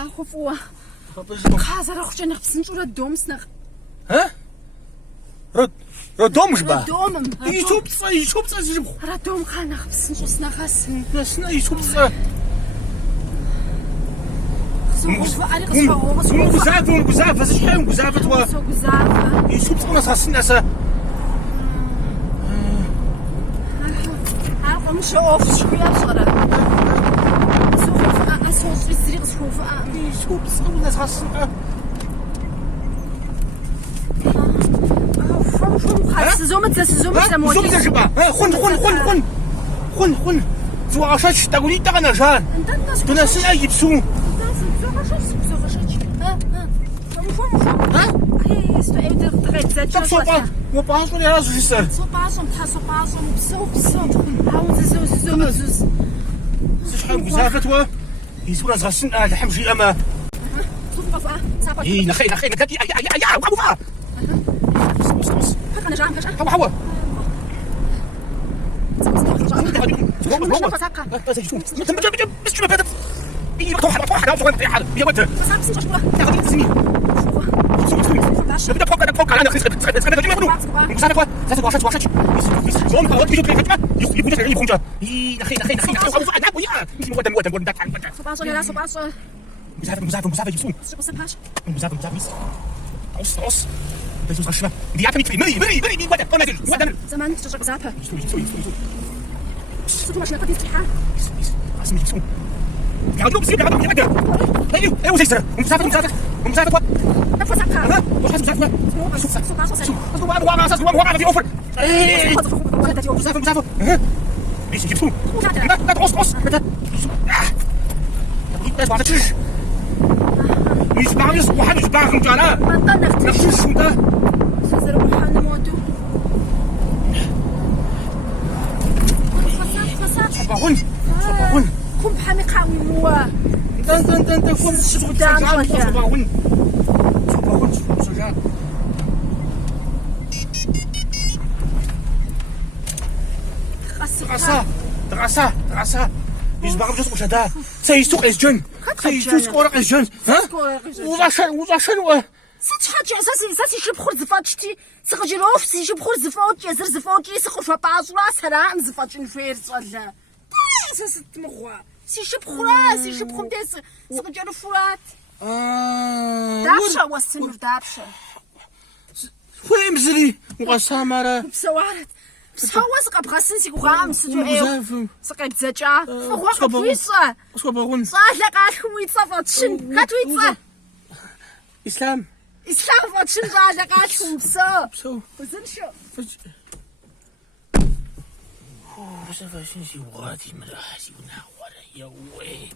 ما خوفوا خازر أخشى نخبسن شو ردومس نخ ها ردومش با ردومم يشوب يجيب ردوم خا نخبسن شو سنخسن نسنا يشوب مغزاف هذا شحال مغزافة توا يشوب تكون صاصين ناسا عارفة مش أوف شوية بصراحة أسوس في السريق سخوف يشوب تكون ناس صاصين زومت سموتي زومت جبا خن زو عشاش تقولي تاعنا جان تناسي يبسو ما باش ولا راسو يسر صوباسهم بسو عاود زوز شحال مزافة توا يسونا زغسن الحمشي اما صافا اي نخي نكتي يا وقفا بص انا جام كاش هوا زمان تشرب زعتها شوف ماشي نقدر يفتحها اسمي شو قاعد نسيب قاعد نودع ايوه زي سر مسافه نفسها ها واش مسافه شوف وانا اساس وانا في اوفر مسافه ايش جبتوا لا تقص لا تبغى تشش مش بعرف يصبح حد يشبعكم انا ما طلعت نفس انت زرب حنا مودو صباحون كم بحامي قاوي موا انت كم صباحون سجاد غاسا يجبر بجوز مشاهدة سيسوق الجن سيسوق ورق الجن ها وضاشن سات حاجة اساسي يجيب خرز فاتشتي سخجروف سيجيب خرز فوت يزر زفوتي سخف باص راس هرا نزفاتش نفير صلا اساس تمغوا سيجيب خراس يجيب خمدس سخجرو فرات دابشة وسن دابشة وين مزري وغسامرة بسوارت بسوا سقى بغاسن سيكو غامس جو سقى بزاجا فغوا قفويصة صباحون صالح قال خويصة فاتشن قاتويصة إسلام فاتشن صالح قال خويصة وزن شو وش فاشين شي وغادي مرحسي ونحورة يا وي